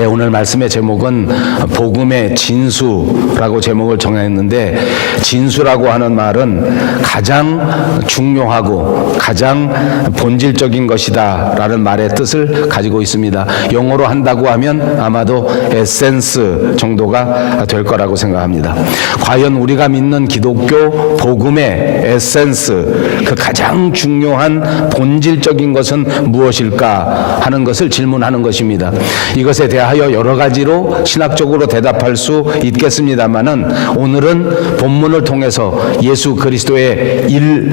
오늘 말씀의 제목은 복음의 진수라고 제목을 정했는데, 진수라고 하는 말은 가장 중요하고 가장 본질적인 것이다 라는 말의 뜻을 가지고 있습니다. 영어로 한다고 하면 아마도 에센스 정도가 될 거라고 생각합니다. 과연 우리가 믿는 기독교 복음의 에센스, 그 가장 중요한 본질적인 것은 무엇일까 하는 것을 질문하는 것입니다. 이것에 대하여 여러 가지로 신학적으로 대답할 수 있겠습니다만은, 오늘은 본문을 통해서 예수 그리스도의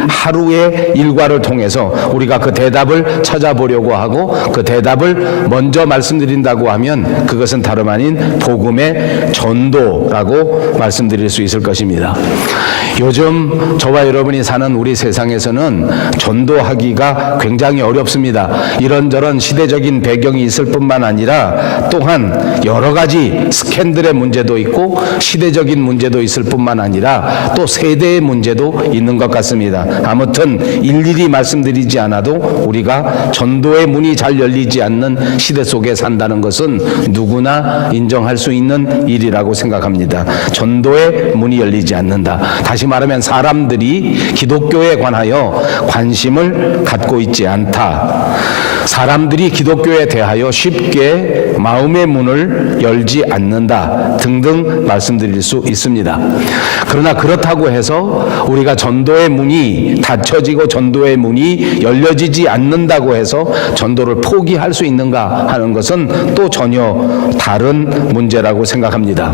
하루의 일과를 통해서 우리가 그 대답을 찾아보려고 하고, 그 대답을 먼저 말씀드린다고 하면 그것은 다름 아닌 복음의 전도라고 말씀드릴 수 있을 것입니다. 요즘 저와 여러분이 사는 우리 세상에서는 전도하기가 굉장히 어렵습니다. 이런저런 시대적인 배경이 있을 뿐만 아니라 또한 여러 가지 스캔들의 문제도 있고 시대적인 문제도 있을 뿐만 아니라 또 세대의 문제도 있는 것 같습니다. 아무튼 일일이 말씀드리지 않아도 우리가 전도의 문이 잘 열리지 않는 시대 속에 산다는 것은 누구나 인정할 수 있는 일이라고 생각합니다. 전도의 문이 열리지 않는다. 다시 말하면 사람들이 기독교에 관하여 관심을 갖고 있지 않다. 사람들이 기독교에 대하여 쉽게 마음의 문을 열지 않는다 등등 말씀드릴 수 있습니다. 그러나 그렇다고 해서 우리가 전도의 문이 닫혀지고 전도의 문이 열려지지 않는다고 해서 전도를 포기할 수 있는가 하는 것은 또 전혀 다른 문제라고 생각합니다.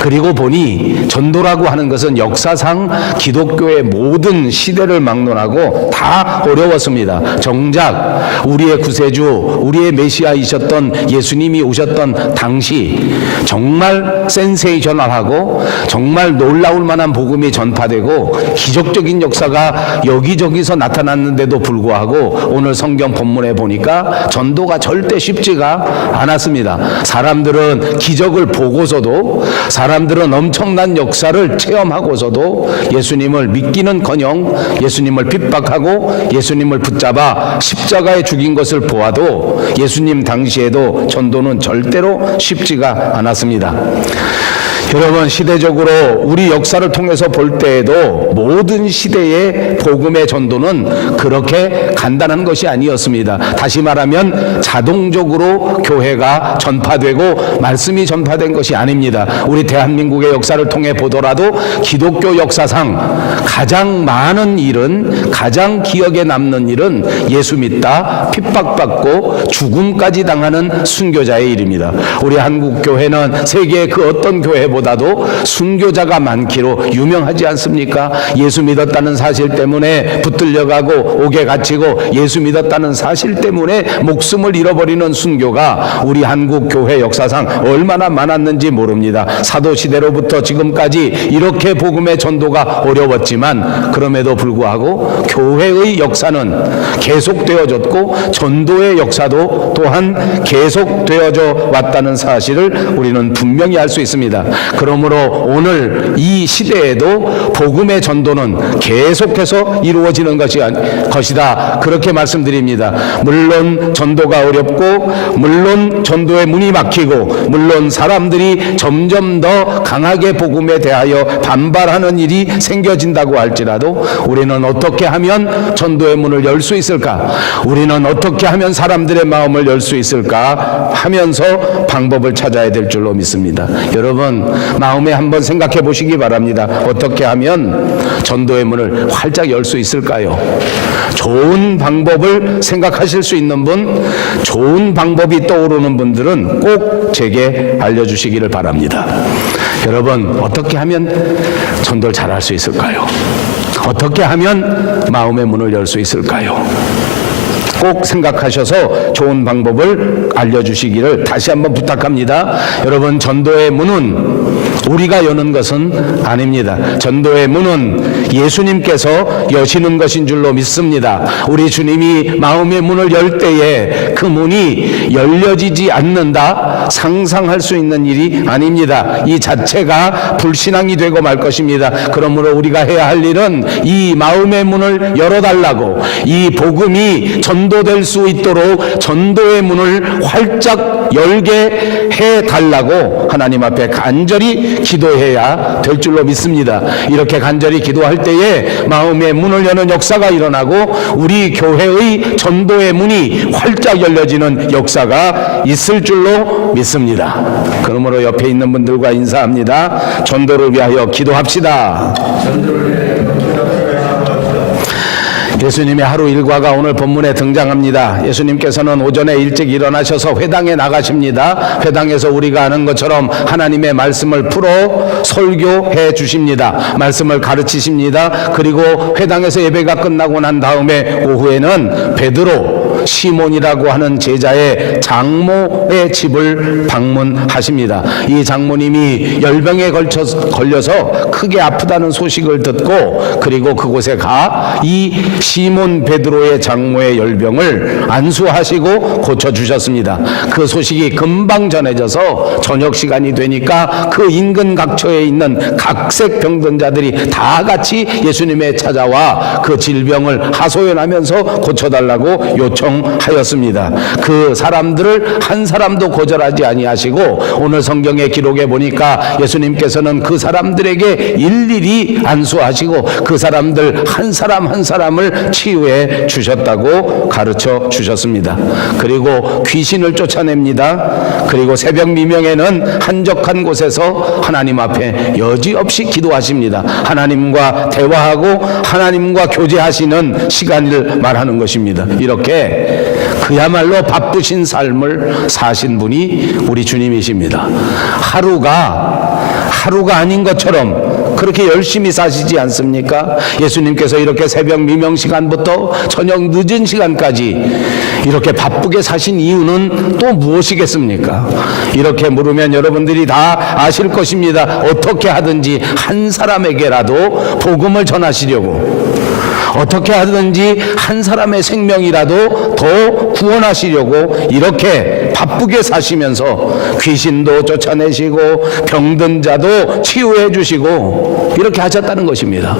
그리고 보니 전도라고 하는 것은 역사상 기독교의 모든 시대를 막론하고 다 어려웠습니다. 정작 우리의 구세주, 우리의 메시아이셨던 예수님이 오셨던 당시 정말 센세이셔널하고 정말 놀라울 만한 복음이 전파되고 기적적인 역사가 여기저기서 나타났는데도 불구하고 오늘 성경 본문에 보니까 전도가 절대 쉽지가 않았습니다. 사람들은 기적을 보고서도, 사람들은 엄청난 역사를 체험하고서도 예수님을 믿기는커녕 예수님을 핍박하고 예수님을 붙잡아 십자가에 죽인 것을 보아도 예수님 당시에도 전도는 절대로 쉽지가 않았습니다. 여러분, 시대적으로 우리 역사를 통해서 볼 때에도 모든 시대의 복음의 전도는 그렇게 간단한 것이 아니었습니다. 다시 말하면 자동적으로 교회가 전파되고 말씀이 전파된 것이 아닙니다. 우리 대한민국의 역사를 통해 보더라도 기독교 역사상 가장 많은 일은, 가장 기억에 남는 일은 예수 믿다 핍박받고 죽음까지 당하는 순교자의 일입니다. 우리 한국교회는 세계의 그 어떤 교회보다도 순교자가 많기로 유명하지 않습니까? 예수 믿었다는 사실 때문에 붙들려가고 옥에 갇히고 예수 믿었다는 사실 때문에 목숨을 잃어버리는 순교가 우리 한국 교회 역사상 얼마나 많았는지 모릅니다. 사도시대로부터 지금까지 이렇게 복음의 전도가 어려웠지만 그럼에도 불구하고 교회의 역사는 계속되어졌고 전도의 역사도 또한 계속되어져 왔다는 사실을 우리는 분명히 알 수 있습니다. 그러므로 오늘 이 시대에도 복음의 전도는 계속해서 이루어지는 것이다. 그렇게 말씀드립니다. 물론 전도가 어렵고, 물론 전도의 문이 막히고, 물론 사람들이 점점 더 강하게 복음에 대하여 반발하는 일이 생겨진다고 할지라도 우리는 어떻게 하면 전도의 문을 열 수 있을까? 우리는 어떻게 하면 사람들의 마음을 열 수 있을까? 하면서 방법을 찾아야 될 줄로 믿습니다. 여러분, 마음에 한번 생각해 보시기 바랍니다. 어떻게 하면 전도의 문을 활짝 열 수 있을까요? 좋은 방법을 생각하실 수 있는 분, 좋은 방법이 떠오르는 분들은 꼭 제게 알려주시기를 바랍니다. 여러분, 어떻게 하면 전도를 잘할 수 있을까요? 어떻게 하면 마음의 문을 열 수 있을까요? 꼭 생각하셔서 좋은 방법을 알려주시기를 다시 한번 부탁합니다. 여러분, 전도의 문은 우리가 여는 것은 아닙니다. 전도의 문은 예수님께서 여시는 것인 줄로 믿습니다. 우리 주님이 마음의 문을 열 때에 그 문이 열려지지 않는다, 상상할 수 있는 일이 아닙니다. 이 자체가 불신앙이 되고 말 것입니다. 그러므로 우리가 해야 할 일은 이 마음의 문을 열어달라고, 이 복음이 전도 전도될 수 있도록 전도의 문을 활짝 열게 해달라고 하나님 앞에 간절히 기도해야 될 줄로 믿습니다. 이렇게 간절히 기도할 때에 마음의 문을 여는 역사가 일어나고 우리 교회의 전도의 문이 활짝 열려지는 역사가 있을 줄로 믿습니다. 그러므로 옆에 있는 분들과 인사합니다. 전도를 위하여 기도합시다. 예수님의 하루 일과가 오늘 본문에 등장합니다. 예수님께서는 오전에 일찍 일어나셔서 회당에 나가십니다. 회당에서 우리가 아는 것처럼 하나님의 말씀을 풀어 설교해 주십니다. 말씀을 가르치십니다. 그리고 회당에서 예배가 끝나고 난 다음에 오후에는 베드로, 시몬이라고 하는 제자의 장모의 집을 방문하십니다. 이 장모님이 열병에 걸려서 크게 아프다는 소식을 듣고 그리고 그곳에 가 이 시몬 베드로의 장모의 열병을 안수하시고 고쳐주셨습니다. 그 소식이 금방 전해져서 저녁 시간이 되니까 그 인근 각처에 있는 각색 병든 자들이 다 같이 예수님에 찾아와 그 질병을 하소연하면서 고쳐달라고 요청하였습니다. 그 사람들을 한 사람도 거절하지 아니하시고 오늘 성경의 기록에 보니까 예수님께서는 그 사람들에게 일일이 안수하시고 그 사람들 한 사람 한 사람을 치유해 주셨다고 가르쳐 주셨습니다. 그리고 귀신을 쫓아냅니다. 그리고 새벽 미명에는 한적한 곳에서 하나님 앞에 여지없이 기도하십니다. 하나님과 대화하고 하나님과 교제하시는 시간을 말하는 것입니다. 이렇게 그야말로 바쁘신 삶을 사신 분이 우리 주님이십니다. 하루가 아닌 것처럼 그렇게 열심히 사시지 않습니까? 예수님께서 이렇게 새벽 미명 시간부터 저녁 늦은 시간까지 이렇게 바쁘게 사신 이유는 또 무엇이겠습니까? 이렇게 물으면 여러분들이 다 아실 것입니다. 어떻게 하든지 한 사람에게라도 복음을 전하시려고, 어떻게 하든지 한 사람의 생명이라도 더 구원하시려고 이렇게 바쁘게 사시면서 귀신도 쫓아내시고 병든 자도 치유해 주시고 이렇게 하셨다는 것입니다.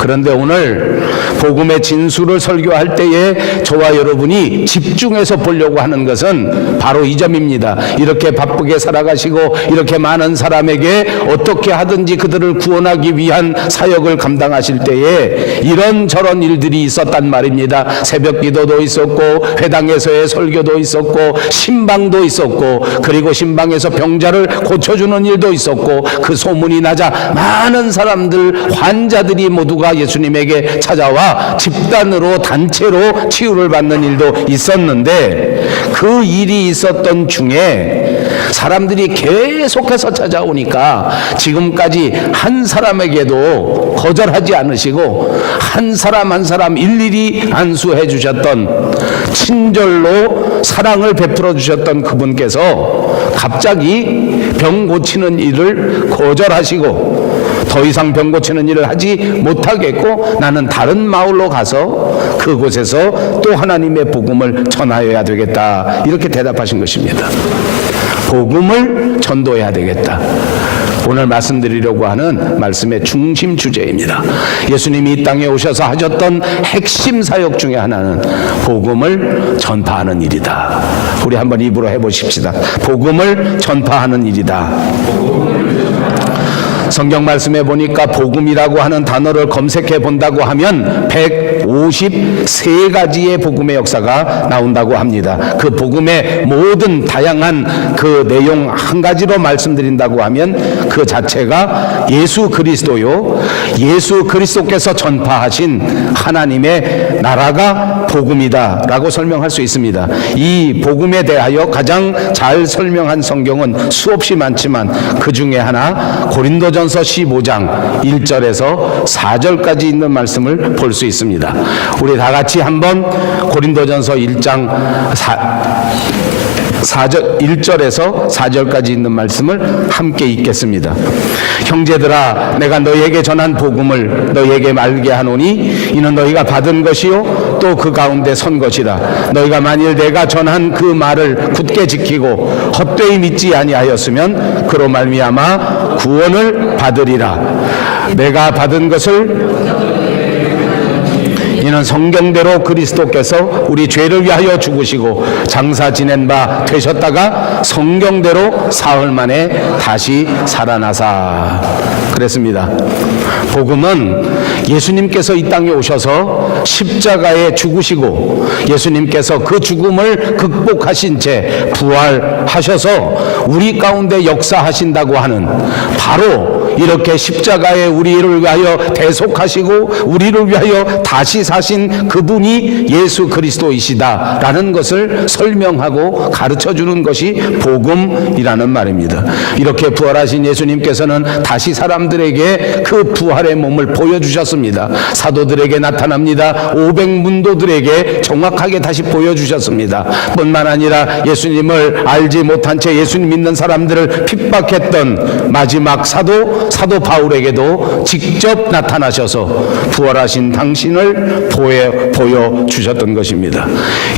그런데 오늘 복음의 진수를 설교할 때에 저와 여러분이 집중해서 보려고 하는 것은 바로 이 점입니다. 이렇게 바쁘게 살아가시고 이렇게 많은 사람에게 어떻게 하든지 그들을 구원하기 위한 사역을 감당하실 때에 이런저런 일들이 있었단 말입니다. 새벽 기도도 있었고 회당에서의 설교도 있었고 신방도 있었고 그리고 신방에서 병자를 고쳐주는 일도 있었고 그 소문이 나자 많은 사람들, 환자들이 모두가 예수님에게 찾아와 집단으로 단체로 치유를 받는 일도 있었는데 그 일이 있었던 중에 사람들이 계속해서 찾아오니까 지금까지 한 사람에게도 거절하지 않으시고 한 사람 한 사람 일일이 안수해 주셨던, 친절로 사랑을 베풀어 주셨던 그분께서 갑자기 병 고치는 일을 거절하시고 더 이상 병 고치는 일을 하지 못하겠고 나는 다른 마을로 가서 그곳에서 또 하나님의 복음을 전하여야 되겠다, 이렇게 대답하신 것입니다. 복음을 전도해야 되겠다. 오늘 말씀드리려고 하는 말씀의 중심 주제입니다. 예수님이 이 땅에 오셔서 하셨던 핵심 사역 중에 하나는 복음을 전파하는 일이다. 우리 한번 입으로 해보십시다. 복음을 전파하는 일이다. 성경 말씀에 보니까 복음이라고 하는 단어를 검색해 본다고 하면 153가지의 복음의 역사가 나온다고 합니다. 그 복음의 모든 다양한 그 내용 한 가지로 말씀드린다고 하면 그 자체가 예수 그리스도요, 예수 그리스도께서 전파하신 하나님의 나라가 복음이다 라고 설명할 수 있습니다. 이 복음에 대하여 가장 잘 설명한 성경은 수없이 많지만 그 중에 하나 고린도전서 15장 1절에서 4절까지 있는 말씀을 볼 수 있습니다. 우리 다 같이 한번 고린도전서 1장 1절에서 4절까지 있는 말씀을 함께 읽겠습니다. 형제들아, 내가 너희에게 전한 복음을 너희에게 말게 하노니 이는 너희가 받은 것이요 또 그 가운데 선 것이라. 너희가 만일 내가 전한 그 말을 굳게 지키고 헛되이 믿지 아니하였으면 그로 말미암아 구원을 받으리라. 내가 받은 것을 이는 성경대로 그리스도께서 우리 죄를 위하여 죽으시고 장사 지낸 바 되셨다가 성경대로 사흘 만에 다시 살아나사 그랬습니다. 복음은 예수님께서 이 땅에 오셔서 십자가에 죽으시고 예수님께서 그 죽음을 극복하신 채 부활하셔서 우리 가운데 역사하신다고 하는 바로 이렇게 십자가에 우리를 위하여 대속하시고 우리를 위하여 다시 사신 그분이 예수 그리스도이시다라는 것을 설명하고 가르쳐주는 것이 복음이라는 말입니다. 이렇게 부활하신 예수님께서는 다시 사람들에게 그 부활의 몸을 보여주셨습니다. 사도들에게 나타납니다. 500문도들에게 정확하게 다시 보여주셨습니다. 뿐만 아니라 예수님을 알지 못한 채 예수님 믿는 사람들을 핍박했던 마지막 사도 바울에게도 직접 나타나셔서 부활하신 당신을 보여주셨던 것입니다.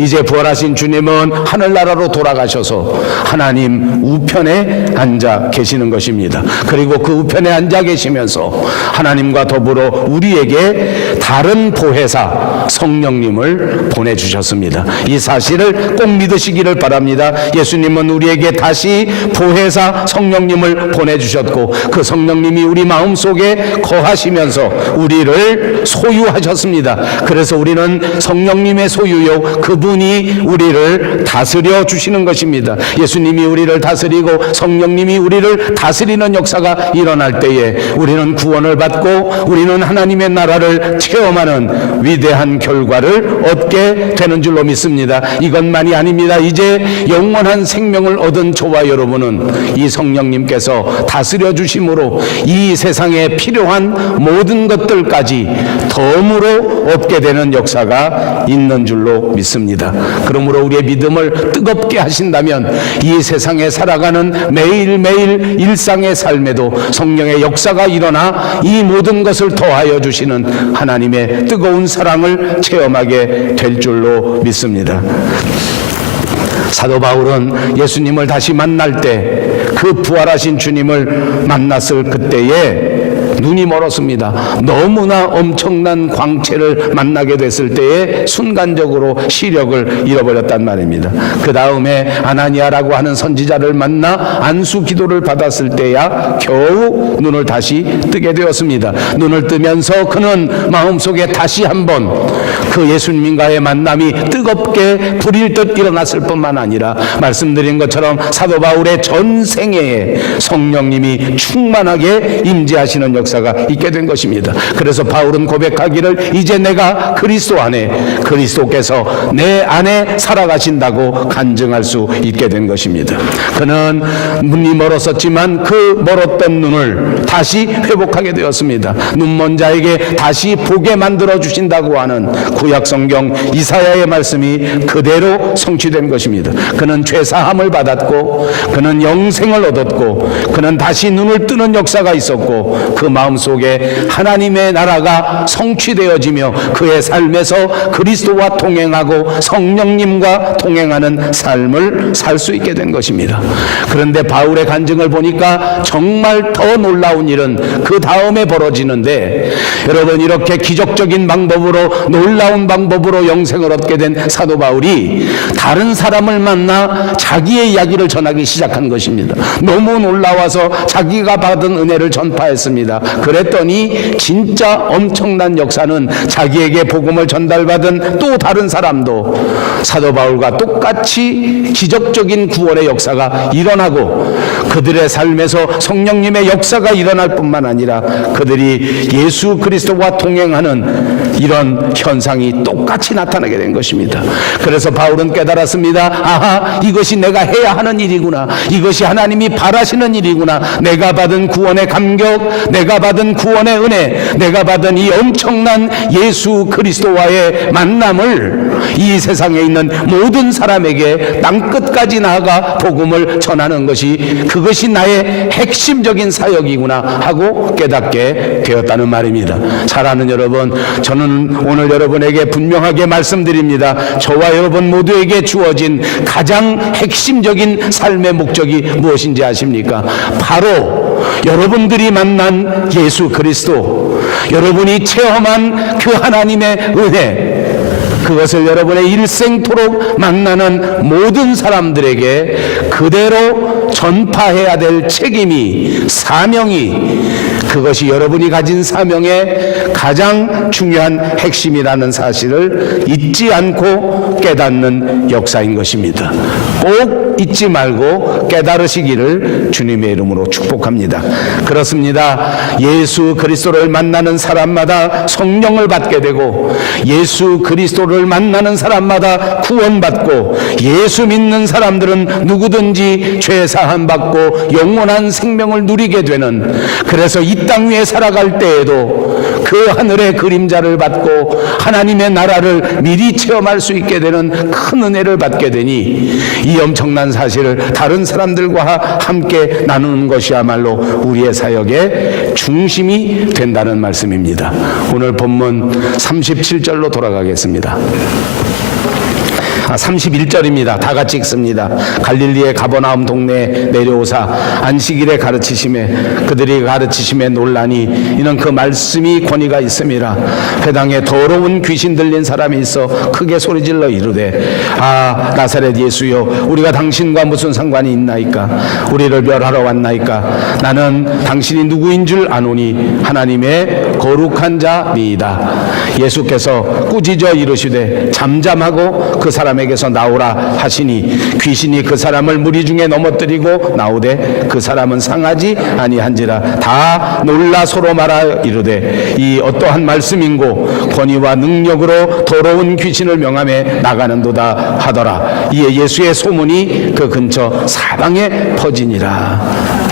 이제 부활하신 주님은 하늘나라로 돌아가셔서 하나님 우편에 앉아 계시는 것입니다. 그리고 그 우편에 앉아 계시면서 하나님과 더불어 우리에게 다른 보혜사 성령님을 보내주셨습니다. 이 사실을 꼭 믿으시기를 바랍니다. 예수님은 우리에게 다시 보혜사 성령님을 보내주셨고 그 성령님이 우리 마음속에 거하시면서 우리를 소유하셨습니다. 그래서 우리는 성령님의 소유요 그분이 우리를 다스려 주시는 것입니다. 예수님이 우리를 다스리고 성령님이 우리를 다스리는 역사가 일어날 때에 우리는 구원을 받고 우리는 하나님의 나라를 체험하는 위대한 결과를 얻게 되는 줄로 믿습니다. 이것만이 아닙니다. 이제 영원한 생명을 얻은 저와 여러분은 이 성령님께서 다스려 주심으로 이 세상에 필요한 모든 것들까지 덤으로 얻게 되는 역사가 있는 줄로 믿습니다. 그러므로 우리의 믿음을 뜨겁게 하신다면 이 세상에 살아가는 매일매일 일상의 삶에도 성령의 역사가 일어나 이 모든 것을 더하여 주시는 하나님의 뜨거운 사랑을 체험하게 될 줄로 믿습니다. 사도 바울은 예수님을 다시 만날 때 그 부활하신 주님을 만났을 그때에 눈이 멀었습니다. 너무나 엄청난 광채를 만나게 됐을 때에 순간적으로 시력을 잃어버렸단 말입니다. 그 다음에 아나니아라고 하는 선지자를 만나 안수 기도를 받았을 때야 겨우 눈을 다시 뜨게 되었습니다. 눈을 뜨면서 그는 마음속에 다시 한번 그 예수님과의 만남이 뜨겁게 불일 듯 일어났을 뿐만 아니라 말씀드린 것처럼 사도 바울의 전 생애에 성령님이 충만하게 임재하시는 역사가 있게 된 것입니다. 그래서 바울은 고백하기를 이제 내가 그리스도 안에 그리스도께서 내 안에 살아가신다고 간증할 수 있게 된 것입니다. 그는 눈이 멀었었지만 그 멀었던 눈을 다시 회복하게 되었습니다. 눈먼 자에게 다시 보게 만들어 주신다고 하는 구약 성경 이사야의 말씀이 그대로 성취된 것입니다. 그는 죄사함을 받았고 그는 영생을 얻었고 그는 다시 눈을 뜨는 역사가 있었고 그 마음속에 하나님의 나라가 성취되어지며 그의 삶에서 그리스도와 동행하고 성령님과 동행하는 삶을 살 수 있게 된 것입니다. 그런데 바울의 간증을 보니까 정말 더 놀라운 일은 그 다음에 벌어지는데 여러분 이렇게 기적적인 방법으로 놀라운 방법으로 영생을 얻게 된 사도 바울이 다른 사람을 만나 자기의 이야기를 전하기 시작한 것입니다. 너무 놀라워서 자기가 받은 은혜를 전파했습니다. 그랬더니 진짜 엄청난 역사는 자기에게 복음을 전달받은 또 다른 사람도 사도 바울과 똑같이 기적적인 구원의 역사가 일어나고 그들의 삶에서 성령님의 역사가 일어날 뿐만 아니라 그들이 예수 그리스도와 동행하는 이런 현상이 똑같이 나타나게 된 것입니다. 그래서 바울은 깨달았습니다. 아하, 이것이 내가 해야 하는 일이구나. 이것이 하나님이 바라시는 일이구나. 내가 받은 구원의 감격, 내가 받은 구원의 은혜, 내가 받은 이 엄청난 예수 그리스도와의 만남을 이 세상에 있는 모든 사람에게 땅끝까지 나아가 복음을 전하는 것이 그것이 나의 핵심적인 사역이구나 하고 깨닫게 되었다는 말입니다. 사랑하는 여러분, 저는 오늘 여러분에게 분명하게 말씀드립니다. 저와 여러분 모두에게 주어진 가장 핵심적인 삶의 목적이 무엇인지 아십니까? 바로 여러분들이 만난 예수 그리스도, 여러분이 체험한 그 하나님의 은혜, 그것을 여러분의 일생토록 만나는 모든 사람들에게 그대로 전파해야 될 책임이, 사명이, 그것이 여러분이 가진 사명의 가장 중요한 핵심이라는 사실을 잊지 않고 깨닫는 역사인 것입니다. 꼭 잊지 말고 깨달으시기를 주님의 이름으로 축복합니다. 그렇습니다. 예수 그리스도를 만나는 사람마다 성령을 받게 되고, 예수 그리스도를 만나는 사람마다 구원받고, 예수 믿는 사람들은 누구든지 죄 사함 받고 영원한 생명을 누리게 되는, 그래서 이 땅 위에 살아갈 때에도 그 하늘의 그림자를 받고 하나님의 나라를 미리 체험할 수 있게 되는 큰 은혜를 받게 되니, 이 엄청난 사실을 다른 사람들과 함께 나누는 것이야말로 우리의 사역의 중심이 된다는 말씀입니다. 오늘 본문 37절로 돌아가겠습니다. 31절입니다. 다 같이 읽습니다. 갈릴리의 가버나움 동네에 내려오사 안식일에 가르치심에 그들이 가르치심에 놀라니 이는 그 말씀이 권위가 있음이라. 회당에 더러운 귀신 들린 사람이 있어 크게 소리질러 이르되, 아 나사렛 예수여, 우리가 당신과 무슨 상관이 있나이까? 우리를 멸하러 왔나이까? 나는 당신이 누구인 줄 아노니 하나님의 거룩한 자니이다. 예수께서 꾸짖어 이르시되 잠잠하고 그 사람에게서 나오라 하시니, 귀신이 그 사람을 무리 중에 넘어뜨리고 나오되 그 사람은 상하지 아니한지라. 다 놀라 서로 말하여 이르되, 이 어떠한 말씀인고 권위와 능력으로 더러운 귀신을 명함에 나가는도다 하더라. 이에 예수의 소문이 그 근처 사방에 퍼지니라.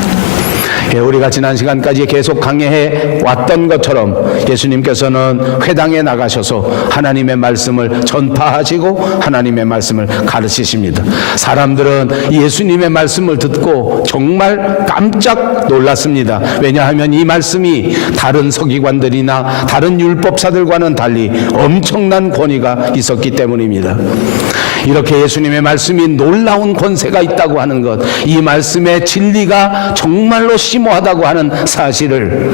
우리가 지난 시간까지 계속 강해해 왔던 것처럼 예수님께서는 회당에 나가셔서 하나님의 말씀을 전파하시고 하나님의 말씀을 가르치십니다. 사람들은 예수님의 말씀을 듣고 정말 깜짝 놀랐습니다. 왜냐하면 이 말씀이 다른 서기관들이나 다른 율법사들과는 달리 엄청난 권위가 있었기 때문입니다. 이렇게 예수님의 말씀이 놀라운 권세가 있다고 하는 것, 이 말씀의 진리가 정말로 심오하다고 하는 사실을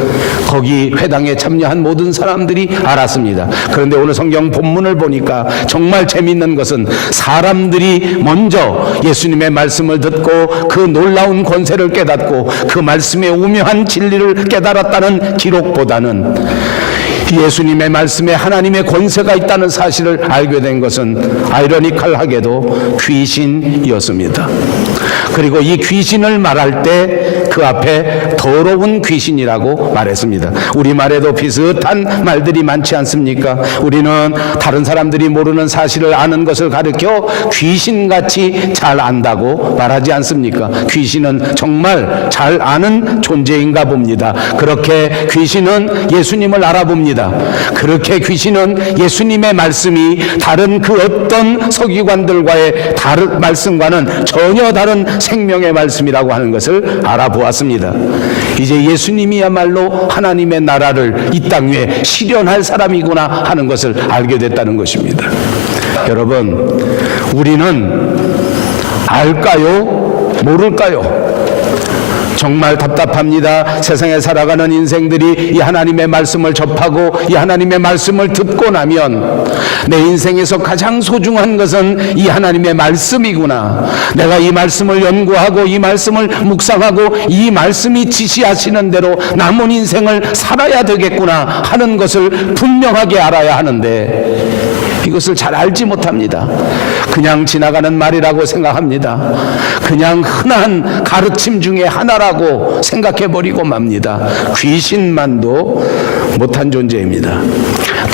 거기 회당에 참여한 모든 사람들이 알았습니다. 그런데 오늘 성경 본문을 보니까 정말 재미있는 것은, 사람들이 먼저 예수님의 말씀을 듣고 그 놀라운 권세를 깨닫고 그 말씀의 우묘한 진리를 깨달았다는 기록보다는 예수님의 말씀에 하나님의 권세가 있다는 사실을 알게 된 것은 아이러니컬하게도 귀신이었습니다. 그리고 이 귀신을 말할 때 그 앞에 더러운 귀신이라고 말했습니다. 우리말에도 비슷한 말들이 많지 않습니까? 우리는 다른 사람들이 모르는 사실을 아는 것을 가르쳐 귀신같이 잘 안다고 말하지 않습니까? 귀신은 정말 잘 아는 존재인가 봅니다. 그렇게 귀신은 예수님을 알아봅니다. 그렇게 귀신은 예수님의 말씀이 다른 그 어떤 서기관들과의 다른 말씀과는 전혀 다른 생명의 말씀이라고 하는 것을 알아보았습니다. 이제 예수님이야말로 하나님의 나라를 이 땅 위에 실현할 사람이구나 하는 것을 알게 됐다는 것입니다. 여러분, 우리는 알까요? 모를까요? 정말 답답합니다. 세상에 살아가는 인생들이 이 하나님의 말씀을 접하고 이 하나님의 말씀을 듣고 나면 내 인생에서 가장 소중한 것은 이 하나님의 말씀이구나, 내가 이 말씀을 연구하고 이 말씀을 묵상하고 이 말씀이 지시하시는 대로 남은 인생을 살아야 되겠구나 하는 것을 분명하게 알아야 하는데, 이것을 잘 알지 못합니다. 그냥 지나가는 말이라고 생각합니다. 그냥 흔한 가르침 중에 하나라고 생각해버리고 맙니다. 귀신만도 못한 존재입니다.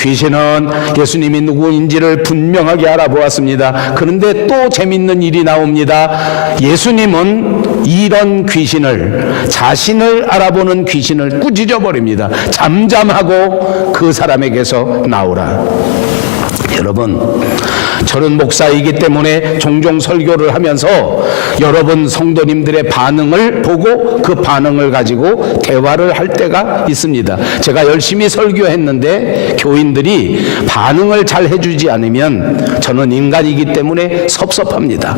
귀신은 예수님이 누구인지를 분명하게 알아보았습니다. 그런데 또 재밌는 일이 나옵니다. 예수님은 이런 귀신을, 자신을 알아보는 귀신을 꾸짖어 버립니다. 잠잠하고 그 사람에게서 나오라. 여러분, 저는 목사이기 때문에 종종 설교를 하면서 여러분 성도님들의 반응을 보고 그 반응을 가지고 대화를 할 때가 있습니다. 제가 열심히 설교했는데 교인들이 반응을 잘 해주지 않으면 저는 인간이기 때문에 섭섭합니다.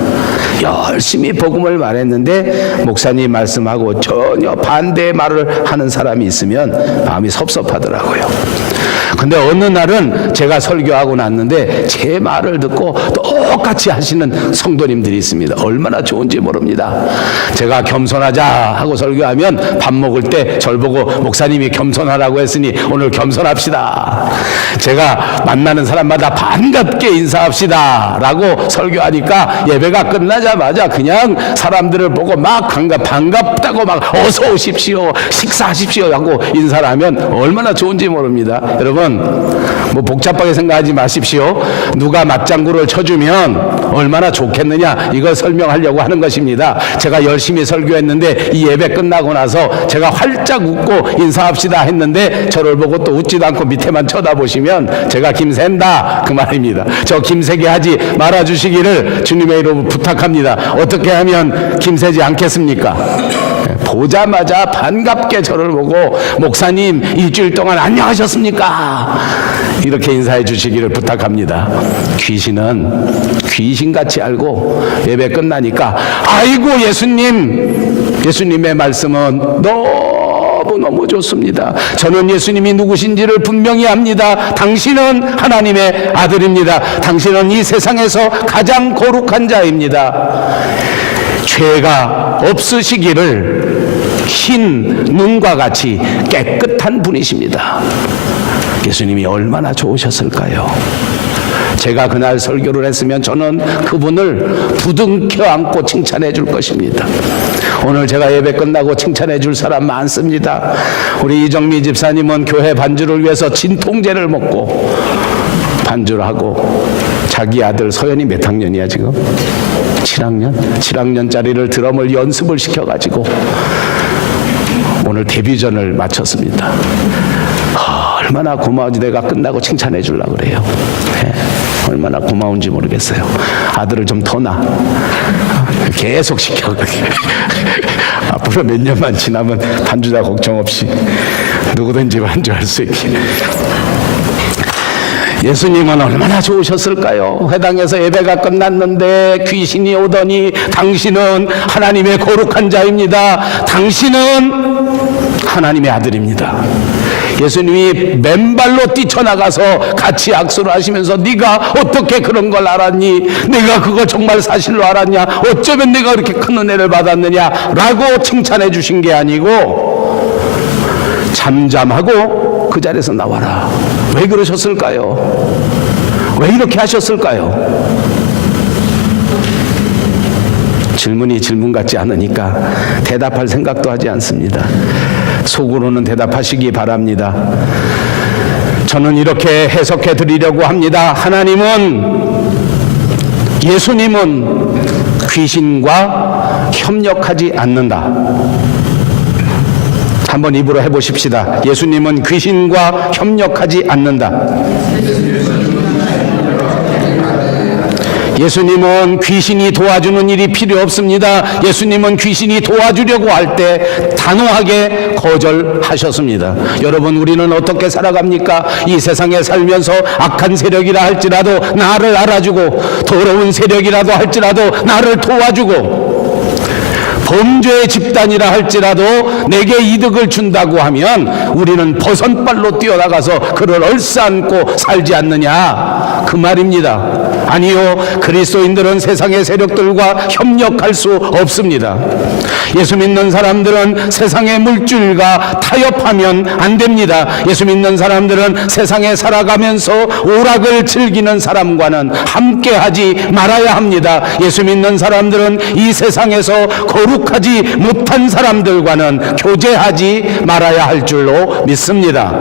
열심히 복음을 말했는데 목사님 말씀하고 전혀 반대의 말을 하는 사람이 있으면 마음이 섭섭하더라고요. 근데 어느 날은 제가 설교하고 났는데 제 말을 듣고 똑같이 하시는 성도님들이 있습니다. 얼마나 좋은지 모릅니다. 제가 겸손하자 하고 설교하면 밥 먹을 때 절 보고 목사님이 겸손하라고 했으니 오늘 겸손합시다. 제가 만나는 사람마다 반갑게 인사합시다 라고 설교하니까 예배가 끝나자마자 그냥 사람들을 보고 막 반갑다고 막 어서 오십시오, 식사하십시오 하고 인사를 하면 얼마나 좋은지 모릅니다. 여러분 뭐 복잡하게 생각하지 마십시오. 누가 맞장구를 쳐주면 얼마나 좋겠느냐, 이걸 설명하려고 하는 것입니다. 제가 열심히 설교했는데 이 예배 끝나고 나서 제가 활짝 웃고 인사합시다 했는데 저를 보고 또 웃지도 않고 밑에만 쳐다보시면 제가 김샌다 그 말입니다. 저 김새게 하지 말아주시기를 주님의 이름으로 부탁합니다. 어떻게 하면 김새지 않겠습니까? 보자마자 반갑게 저를 보고 목사님 일주일 동안 안녕하셨습니까? 이렇게 인사해 주시기를 부탁합니다. 귀신은 귀신같이 알고 예배 끝나니까 아이고 예수님의 말씀은 너무 좋습니다. 저는 예수님이 누구신지를 분명히 압니다. 당신은 하나님의 아들입니다. 당신은 이 세상에서 가장 거룩한 자입니다. 죄가 없으시기를 흰 눈과 같이 깨끗한 분이십니다. 예수님이 얼마나 좋으셨을까요? 제가 그날 설교를 했으면 저는 그분을 부둥켜 안고 칭찬해 줄 것입니다. 오늘 제가 예배 끝나고 칭찬해 줄 사람 많습니다. 우리 이정미 집사님은 교회 반주를 위해서 진통제를 먹고 반주를 하고, 자기 아들 서연이 몇 학년이야 지금? 7학년짜리를 드럼을 연습을 시켜가지고 오늘 데뷔전을 마쳤습니다. 얼마나 고마운지 내가 끝나고 칭찬해 주려고 그래요. 네. 얼마나 고마운지 모르겠어요. 아들을 좀 더 낳아. 계속 시켜. 앞으로 몇 년만 지나면 반주자 걱정 없이 누구든지 반주할 수 있게. 예수님은 얼마나 좋으셨을까요? 회당에서 예배가 끝났는데 귀신이 오더니 당신은 하나님의 거룩한 자입니다. 당신은 하나님의 아들입니다. 예수님이 맨발로 뛰쳐나가서 같이 악수를 하시면서 네가 어떻게 그런 걸 알았니? 네가 그거 정말 사실로 알았냐? 어쩌면 네가 그렇게 큰 은혜를 받았느냐? 라고 칭찬해 주신 게 아니고 잠잠하고 그 자리에서 나와라. 왜 그러셨을까요? 왜 이렇게 하셨을까요? 질문이 질문 같지 않으니까 대답할 생각도 하지 않습니다. 속으로는 대답하시기 바랍니다. 저는 이렇게 해석해 드리려고 합니다. 예수님은 귀신과 협력하지 않는다. 한번 입으로 해보십시다. 예수님은 귀신과 협력하지 않는다. 예수님은 귀신이 도와주는 일이 필요 없습니다. 예수님은 귀신이 도와주려고 할 때 단호하게 거절하셨습니다. 여러분, 우리는 어떻게 살아갑니까? 이 세상에 살면서 악한 세력이라 할지라도 나를 알아주고, 더러운 세력이라도 할지라도 나를 도와주고, 범죄의 집단이라 할지라도 내게 이득을 준다고 하면 우리는 버선발로 뛰어나가서 그를 얼싸안고 살지 않느냐, 그 말입니다. 아니요, 그리스도인들은 세상의 세력들과 협력할 수 없습니다. 예수 믿는 사람들은 세상의 물줄과 타협하면 안 됩니다. 예수 믿는 사람들은 세상에 살아가면서 오락을 즐기는 사람과는 함께하지 말아야 합니다. 예수 믿는 사람들은 이 세상에서 거룩하지 못한 사람들과는 교제하지 말아야 할 줄로 믿습니다.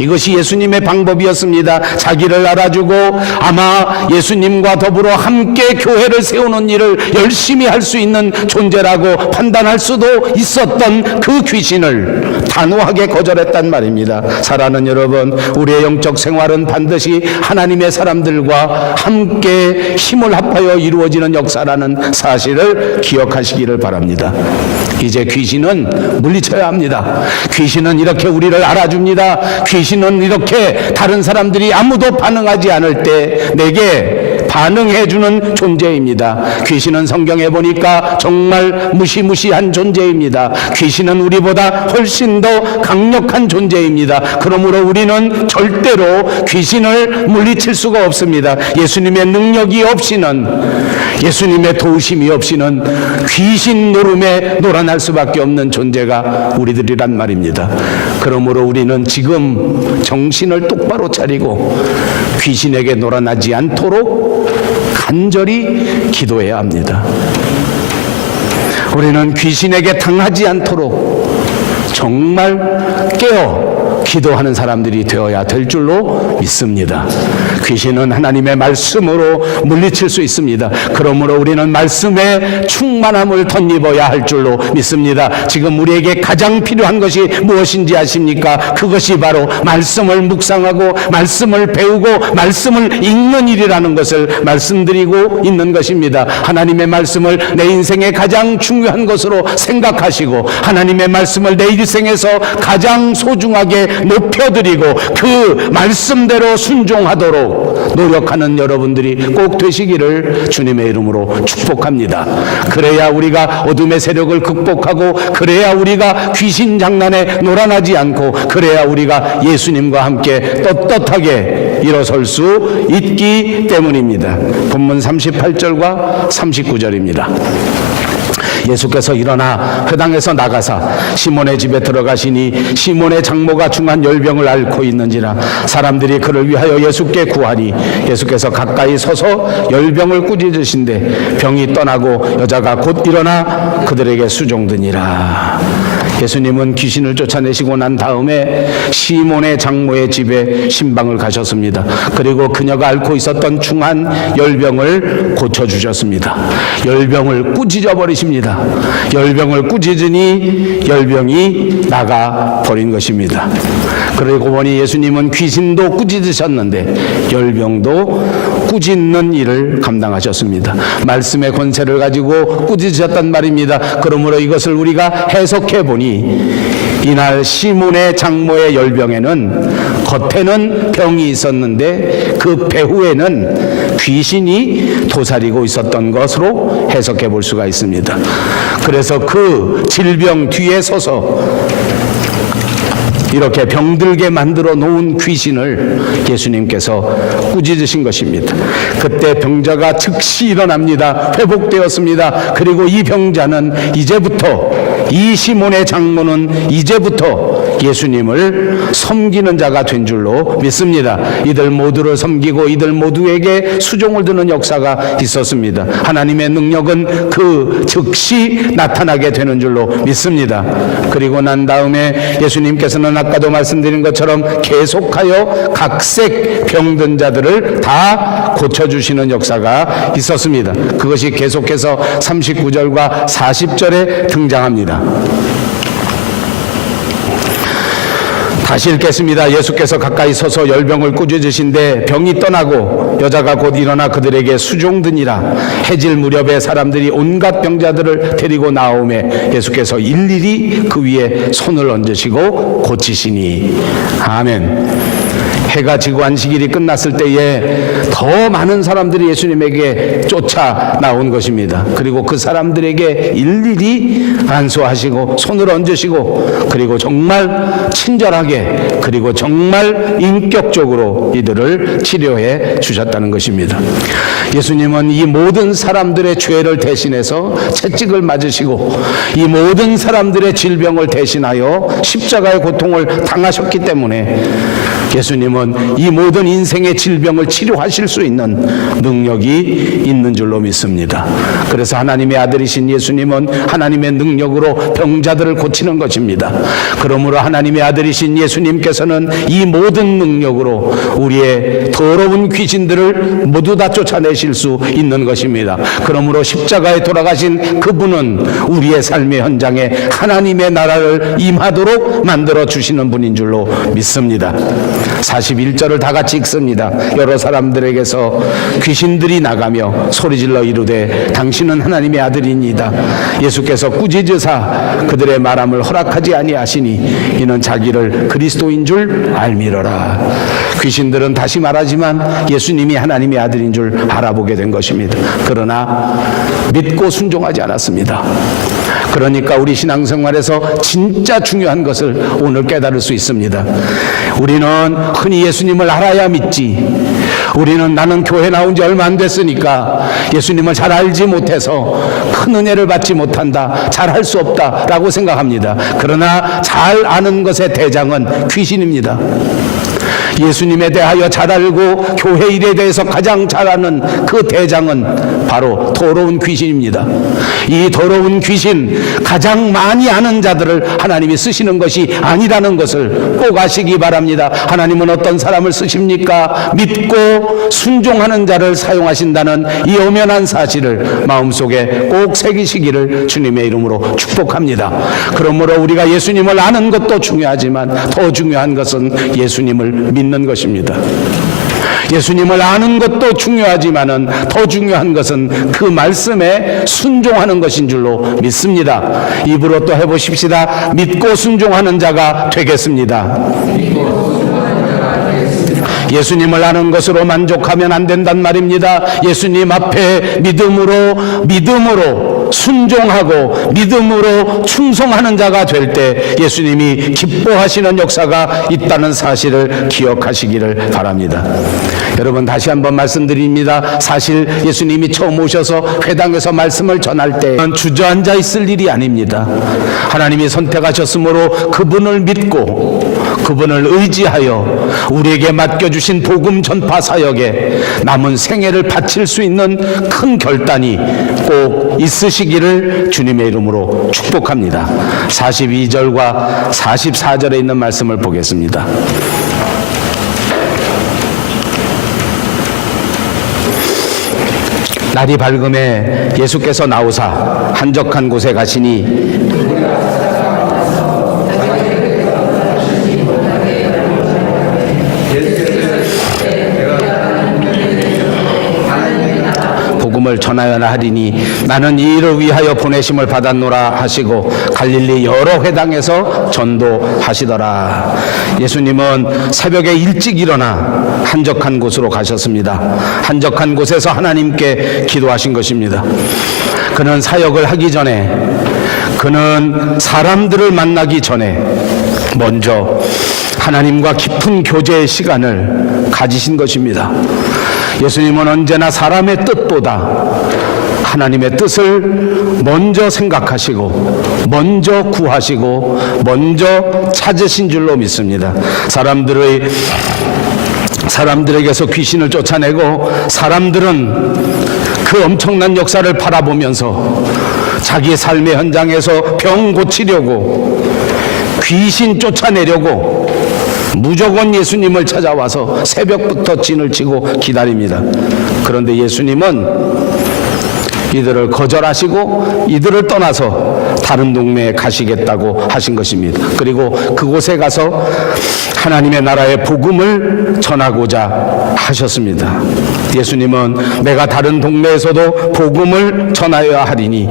이것이 예수님의 방법이었습니다. 자기를 알아주고 아마 예수님과 더불어 함께 교회를 세우는 일을 열심히 할 수 있는 존재라고 판단할 수도 있었던 그 귀신을 단호하게 거절했단 말입니다. 사랑하는 여러분, 우리의 영적 생활은 반드시 하나님의 사람들과 함께 힘을 합하여 이루어지는 역사라는 사실을 기억하시기를 바랍니다. 이제 귀신은 물리쳐야 합니다. 귀신은 이렇게 우리를 알아줍니다. 귀신은 이렇게 다른 사람들이 아무도 반응하지 않을 때 내게 반응해주는 존재입니다. 귀신은 성경에 보니까 정말 무시무시한 존재입니다. 귀신은 우리보다 훨씬 더 강력한 존재입니다. 그러므로 우리는 절대로 귀신을 물리칠 수가 없습니다. 예수님의 능력이 없이는, 예수님의 도우심이 없이는 귀신 노름에 놀아날 수밖에 없는 존재가 우리들이란 말입니다. 그러므로 우리는 지금 정신을 똑바로 차리고 귀신에게 놀아나지 않도록 간절히 기도해야 합니다. 우리는 귀신에게 당하지 않도록 정말 깨어 기도하는 사람들이 되어야 될 줄로 믿습니다. 귀신은 하나님의 말씀으로 물리칠 수 있습니다. 그러므로 우리는 말씀의 충만함을 덧입어야 할 줄로 믿습니다. 지금 우리에게 가장 필요한 것이 무엇인지 아십니까? 그것이 바로 말씀을 묵상하고 말씀을 배우고 말씀을 읽는 일이라는 것을 말씀드리고 있는 것입니다. 하나님의 말씀을 내 인생의 가장 중요한 것으로 생각하시고 하나님의 말씀을 내 일생에서 가장 소중하게 높여드리고 그 말씀대로 순종하도록 노력하는 여러분들이 꼭 되시기를 주님의 이름으로 축복합니다. 그래야 우리가 어둠의 세력을 극복하고, 그래야 우리가 귀신 장난에 놀아나지 않고, 그래야 우리가 예수님과 함께 떳떳하게 일어설 수 있기 때문입니다. 본문 38절과 39절입니다. 예수께서 일어나 회당에서 나가사 시몬의 집에 들어가시니 시몬의 장모가 중한 열병을 앓고 있는지라 사람들이 그를 위하여 예수께 구하니 예수께서 가까이 서서 열병을 꾸짖으신데 병이 떠나고 여자가 곧 일어나 그들에게 수종드니라. 예수님은 귀신을 쫓아내시고 난 다음에 시몬의 장모의 집에 신방을 가셨습니다. 그리고 그녀가 앓고 있었던 중한 열병을 고쳐주셨습니다. 열병을 꾸짖어 버리십니다. 열병을 꾸짖으니 열병이 나가 버린 것입니다. 그리고 보니 예수님은 귀신도 꾸짖으셨는데 열병도 꾸짖는 일을 감당하셨습니다. 말씀의 권세를 가지고 꾸짖으셨단 말입니다. 그러므로 이것을 우리가 해석해 보니 이날 시몬의 장모의 열병에는 겉에는 병이 있었는데 그 배후에는 귀신이 도사리고 있었던 것으로 해석해 볼 수가 있습니다. 그래서 그 질병 뒤에 서서 이렇게 병들게 만들어 놓은 귀신을 예수님께서 꾸짖으신 것입니다. 그때 병자가 즉시 일어납니다. 회복되었습니다. 그리고 이 병자는 이제부터, 이 시몬의 장모는 이제부터 예수님을 섬기는 자가 된 줄로 믿습니다. 이들 모두를 섬기고 이들 모두에게 수종을 두는 역사가 있었습니다. 하나님의 능력은 그 즉시 나타나게 되는 줄로 믿습니다. 그리고 난 다음에 예수님께서는 아까도 말씀드린 것처럼 계속하여 각색 병든 자들을 다 고쳐주시는 역사가 있었습니다. 그것이 계속해서 39절과 40절에 등장합니다. 다시 읽겠습니다. 예수께서 가까이 서서 열병을 꾸짖으신데 병이 떠나고 여자가 곧 일어나 그들에게 수종드니라. 해질 무렵에 사람들이 온갖 병자들을 데리고 나오매 예수께서 일일이 그 위에 손을 얹으시고 고치시니. 아멘. 해가 지고 안식일이 끝났을 때에 더 많은 사람들이 예수님에게 쫓아 나온 것입니다. 그리고 그 사람들에게 일일이 안수하시고 손을 얹으시고 그리고 정말 친절하게 그리고 정말 인격적으로 이들을 치료해 주셨다는 것입니다. 예수님은 이 모든 사람들의 죄를 대신해서 채찍을 맞으시고 이 모든 사람들의 질병을 대신하여 십자가의 고통을 당하셨기 때문에 예수님은 이 모든 인생의 질병을 치료하실 수 있는 능력이 있는 줄로 믿습니다. 그래서 하나님의 아들이신 예수님은 하나님의 능력으로 병자들을 고치는 것입니다. 그러므로 하나님의 아들이신 예수님께서는 이 모든 능력으로 우리의 더러운 귀신들을 모두 다 쫓아내실 수 있는 것입니다. 그러므로 십자가에 돌아가신 그분은 우리의 삶의 현장에 하나님의 나라를 임하도록 만들어 주시는 분인 줄로 믿습니다. 41절을 다 같이 읽습니다. 여러 사람들에게서 귀신들이 나가며 소리질러 이르되 당신은 하나님의 아들이니이다. 예수께서 꾸짖으사 그들의 말함을 허락하지 아니하시니 이는 자기를 그리스도인 줄 알미러라. 귀신들은 다시 말하지만 예수님이 하나님의 아들인 줄 알아보게 된 것입니다. 그러나 믿고 순종하지 않았습니다. 그러니까 우리 신앙생활에서 진짜 중요한 것을 오늘 깨달을 수 있습니다. 우리는 흔히 예수님을 알아야 믿지, 우리는 나는 교회 나온 지 얼마 안 됐으니까 예수님을 잘 알지 못해서 큰 은혜를 받지 못한다, 잘 할 수 없다 라고 생각합니다. 그러나 잘 아는 것의 대장은 귀신입니다. 예수님에 대하여 잘 알고 교회 일에 대해서 가장 잘 아는 그 대장은 바로 더러운 귀신입니다. 이 더러운 귀신, 가장 많이 아는 자들을 하나님이 쓰시는 것이 아니라는 것을 꼭 아시기 바랍니다. 하나님은 어떤 사람을 쓰십니까? 믿고 순종하는 자를 사용하신다는 이 엄연한 사실을 마음속에 꼭 새기시기를 주님의 이름으로 축복합니다. 그러므로 우리가 예수님을 아는 것도 중요하지만 더 중요한 것은 예수님을 믿는 것입니다. 예수님을 아는 것도 중요하지만은 더 중요한 것은 그 말씀에 순종하는 것인 줄로 믿습니다. 입으로 또 해보십시다. 믿고 순종하는 자가 되겠습니다. 예수님을 아는 것으로 만족하면 안 된단 말입니다. 예수님 앞에 믿음으로 순종하고 믿음으로 충성하는 자가 될 때 예수님이 기뻐하시는 역사가 있다는 사실을 기억하시기를 바랍니다. 여러분, 다시 한번 말씀드립니다. 사실 예수님이 처음 오셔서 회당에서 말씀을 전할 때 주저앉아 있을 일이 아닙니다. 하나님이 선택하셨으므로 그분을 믿고 그분을 의지하여 우리에게 맡겨주신 복음 전파 사역에 남은 생애를 바칠 수 있는 큰 결단이 꼭 있으시기를 주님의 이름으로 축복합니다. 42절과 44절에 있는 말씀을 보겠습니다. 날이 밝음에 예수께서 나오사 한적한 곳에 가시니 복음을 전하여라 하리니 나는 이 일을 위하여 보내심을 받았노라 하시고 갈릴리 여러 회당에서 전도하시더라. 예수님은 새벽에 일찍 일어나 한적한 곳으로 가셨습니다. 한적한 곳에서 하나님께 기도하신 것입니다. 그는 사역을 하기 전에, 그는 사람들을 만나기 전에 먼저 하나님과 깊은 교제의 시간을 가지신 것입니다. 예수님은 언제나 사람의 뜻보다 하나님의 뜻을 먼저 생각하시고 먼저 구하시고 먼저 찾으신 줄로 믿습니다. 사람들에게서 귀신을 쫓아내고 사람들은 그 엄청난 역사를 바라보면서 자기의 삶의 현장에서 병 고치려고, 귀신 쫓아내려고 무조건 예수님을 찾아와서 새벽부터 진을 치고 기다립니다. 그런데 예수님은 이들을 거절하시고 이들을 떠나서 다른 동네에 가시겠다고 하신 것입니다. 그리고 그곳에 가서 하나님의 나라의 복음을 전하고자 하셨습니다. 예수님은 내가 다른 동네에서도 복음을 전하여야 하리니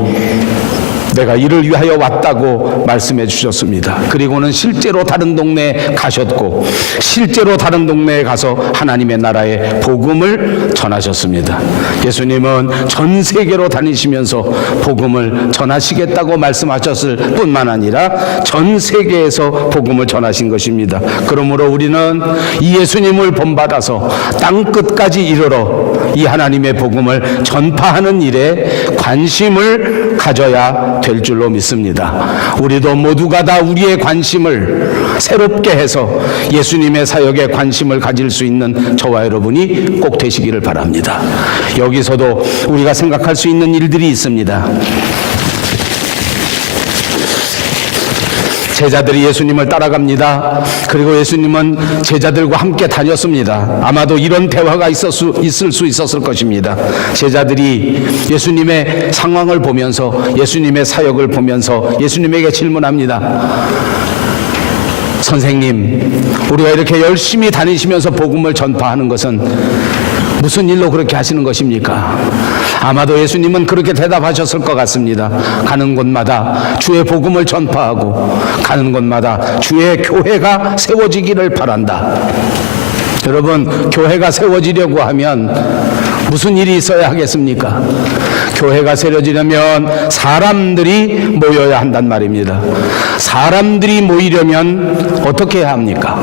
내가 이를 위하여 왔다고 말씀해 주셨습니다. 그리고는 실제로 다른 동네에 가셨고 실제로 다른 동네에 가서 하나님의 나라의 복음을 전하셨습니다. 예수님은 전 세계로 다니시면서 복음을 전하시겠다고 말씀하셨을 뿐만 아니라 전 세계에서 복음을 전하신 것입니다. 그러므로 우리는 이 예수님을 본받아서 땅 끝까지 이르러 이 하나님의 복음을 전파하는 일에 관심을 가져야 될 줄로 믿습니다. 우리도 모두가 다 우리의 관심을 새롭게 해서 예수님의 사역에 관심을 가질 수 있는 저와 여러분이 꼭 되시기를 바랍니다. 여기서도 우리가 생각할 수 있는 일들이 있습니다. 제자들이 예수님을 따라갑니다. 그리고 예수님은 제자들과 함께 다녔습니다. 아마도 이런 대화가 있을 수 있었을 것입니다. 제자들이 예수님의 상황을 보면서, 예수님의 사역을 보면서 예수님에게 질문합니다. 선생님, 우리가 이렇게 열심히 다니시면서 복음을 전파하는 것은 무슨 일로 그렇게 하시는 것입니까? 아마도 예수님은 그렇게 대답하셨을 것 같습니다. 가는 곳마다 주의 복음을 전파하고 가는 곳마다 주의 교회가 세워지기를 바란다. 여러분, 교회가 세워지려고 하면 무슨 일이 있어야 하겠습니까? 교회가 세워지려면 사람들이 모여야 한단 말입니다. 사람들이 모이려면 어떻게 해야 합니까?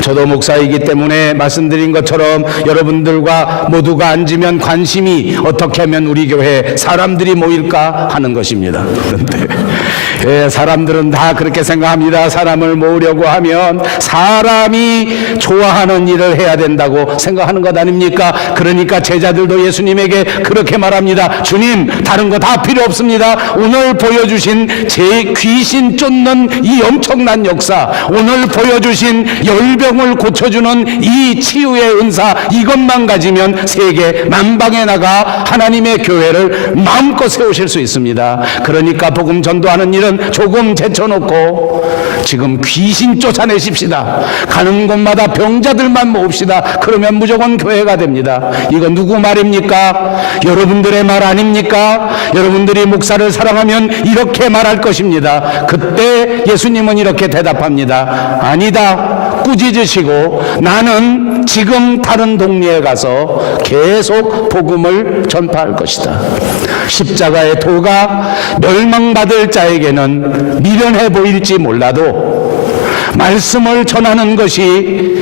저도 목사이기 때문에 말씀드린 것처럼 여러분들과 모두가 앉으면 관심이 어떻게 하면 우리 교회에 사람들이 모일까 하는 것입니다. 그런데 사람들은 다 그렇게 생각합니다. 사람을 모으려고 하면 사람이 좋아하는 일을 해야 된다고 생각하는 것 아닙니까? 그러니까 제자들도 예수님에게 그렇게 말합니다. 주님, 다른 거 다 필요 없습니다. 오늘 보여주신 제 귀신 쫓는 이 엄청난 역사, 오늘 보여주신 열병을 고쳐주는 이 치유의 은사, 이것만 가지면 세계 만방에 나가 하나님의 교회를 마음껏 세우실 수 있습니다. 그러니까 복음 전도하는 일은 조금 제쳐놓고 지금 귀신 쫓아내십시다. 가는 곳마다 병자들만 모읍시다. 그러면 무조건 교회가 됩니다. 이거 누구 말입니까? 여러분들의 말 아닙니까? 여러분들이 목사를 사랑하면 이렇게 말할 것입니다. 그때 예수님은 이렇게 대답합니다. 아니다. 꾸짖으시고 나는 지금 다른 동네에 가서 계속 복음을 전파할 것이다. 십자가의 도가 멸망받을 자에게는 미련해 보일지 몰라도, 말씀을 전하는 것이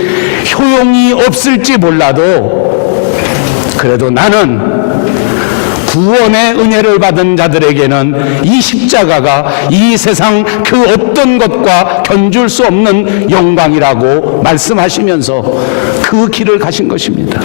효용이 없을지 몰라도, 그래도 나는 구원의 은혜를 받은 자들에게는 이 십자가가 이 세상 그 어떤 것과 견줄 수 없는 영광이라고 말씀하시면서 그 길을 가신 것입니다.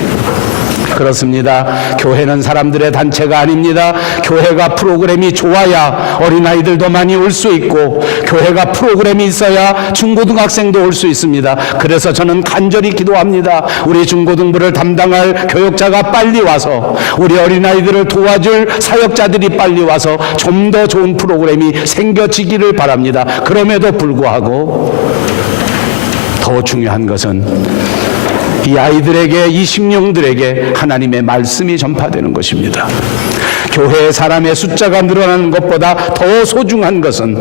그렇습니다. 교회는 사람들의 단체가 아닙니다. 교회가 프로그램이 좋아야 어린아이들도 많이 올 수 있고, 교회가 프로그램이 있어야 중고등학생도 올 수 있습니다. 그래서 저는 간절히 기도합니다. 우리 중고등부를 담당할 교육자가 빨리 와서, 우리 어린아이들을 도와줄 사역자들이 빨리 와서 좀 더 좋은 프로그램이 생겨지기를 바랍니다. 그럼에도 불구하고 더 중요한 것은 이 아이들에게, 이 심령들에게 하나님의 말씀이 전파되는 것입니다. 교회의 사람의 숫자가 늘어나는 것보다 더 소중한 것은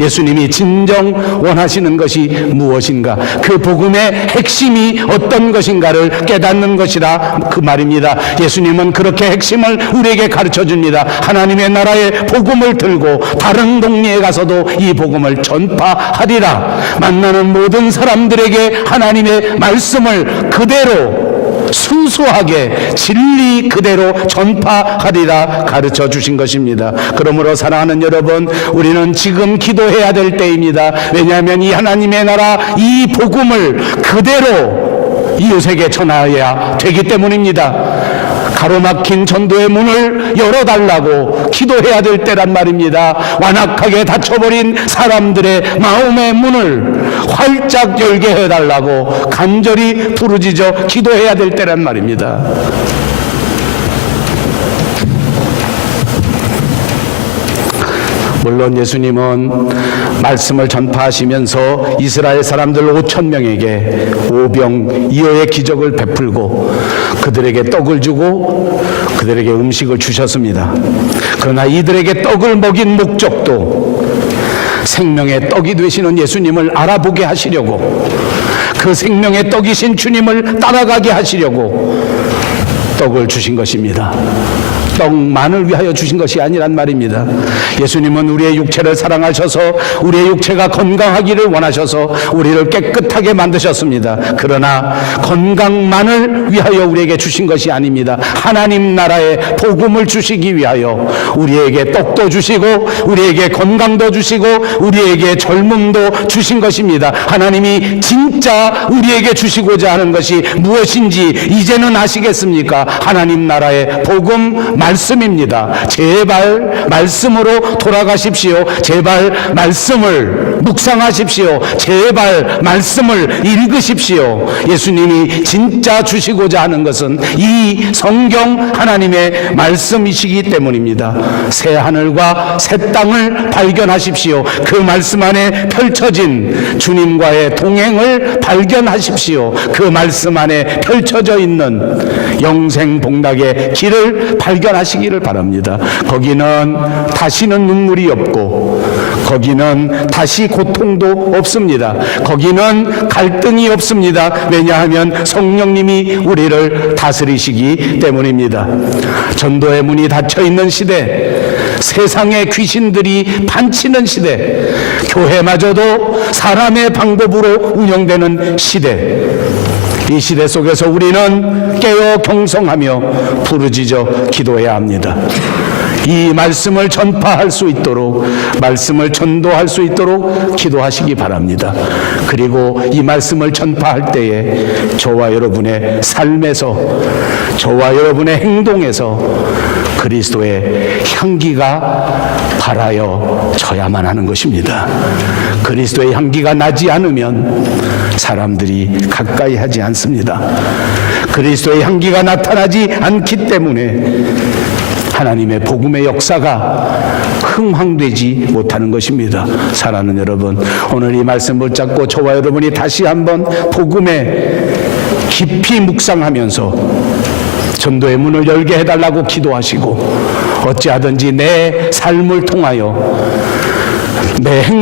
예수님이 진정 원하시는 것이 무엇인가, 그 복음의 핵심이 어떤 것인가를 깨닫는 것이라 그 말입니다. 예수님은 그렇게 핵심을 우리에게 가르쳐 줍니다. 하나님의 나라의 복음을 들고 다른 동네에 가서도 이 복음을 전파하리라. 만나는 모든 사람들에게 하나님의 말씀을 그대로 순수하게 진리 그대로 전파하리라 가르쳐 주신 것입니다. 그러므로 사랑하는 여러분, 우리는 지금 기도해야 될 때입니다. 왜냐하면 이 하나님의 나라, 이 복음을 그대로 이웃에게 전하여야 되기 때문입니다. 가로막힌 전도의 문을 열어달라고 기도해야 될 때란 말입니다. 완악하게 닫혀버린 사람들의 마음의 문을 활짝 열게 해달라고 간절히 부르짖어 기도해야 될 때란 말입니다. 물론 예수님은 말씀을 전파하시면서 이스라엘 사람들 5,000명에게 오병이어의 기적을 베풀고 그들에게 떡을 주고 그들에게 음식을 주셨습니다. 그러나 이들에게 떡을 먹인 목적도 생명의 떡이 되시는 예수님을 알아보게 하시려고, 그 생명의 떡이신 주님을 따라가게 하시려고 떡을 주신 것입니다. 떡만을 위하여 주신 것이 아니란 말입니다. 예수님은 우리의 육체를 사랑하셔서 우리의 육체가 건강하기를 원하셔서 우리를 깨끗하게 만드셨습니다. 그러나 건강만을 위하여 우리에게 주신 것이 아닙니다. 하나님 나라의 복음을 주시기 위하여 우리에게 떡도 주시고 우리에게 건강도 주시고 우리에게 젊음도 주신 것입니다. 하나님이 진짜 우리에게 주시고자 하는 것이 무엇인지 이제는 아시겠습니까? 하나님 나라의 복음 말씀입니다. 제발 말씀으로 돌아가십시오. 제발 말씀을 묵상하십시오. 제발 말씀을 읽으십시오. 예수님이 진짜 주시고자 하는 것은 이 성경 하나님의 말씀이시기 때문입니다. 새 하늘과 새 땅을 발견하십시오. 그 말씀 안에 펼쳐진 주님과의 동행을 발견하십시오. 그 말씀 안에 펼쳐져 있는 영생 복락의 길을 발견하시기를 바랍니다. 거기는 다시는 눈물이 없고 거기는 다시 고통도 없습니다. 거기는 갈등이 없습니다. 왜냐하면 성령님이 우리를 다스리시기 때문입니다. 전도의 문이 닫혀 있는 시대, 세상의 귀신들이 판치는 시대, 교회마저도 사람의 방법으로 운영되는 시대, 이 시대 속에서 우리는 깨어 경성하며 부르짖어 기도해야 합니다. 이 말씀을 전파할 수 있도록, 말씀을 전도할 수 있도록 기도하시기 바랍니다. 그리고 이 말씀을 전파할 때에 저와 여러분의 삶에서, 저와 여러분의 행동에서 그리스도의 향기가 발하여져야만 하는 것입니다. 그리스도의 향기가 나지 않으면 사람들이 가까이 하지 않습니다. 그리스도의 향기가 나타나지 않기 때문에 하나님의 복음의 역사가 흥황되지 못하는 것입니다. 사랑하는 여러분, 오늘 이 말씀 붙잡고 저와 여러분이 다시 한번 복음에 깊이 묵상하면서 전도의 문을 열게 해달라고 기도하시고 어찌하든지 내 삶을 통하여 내 행동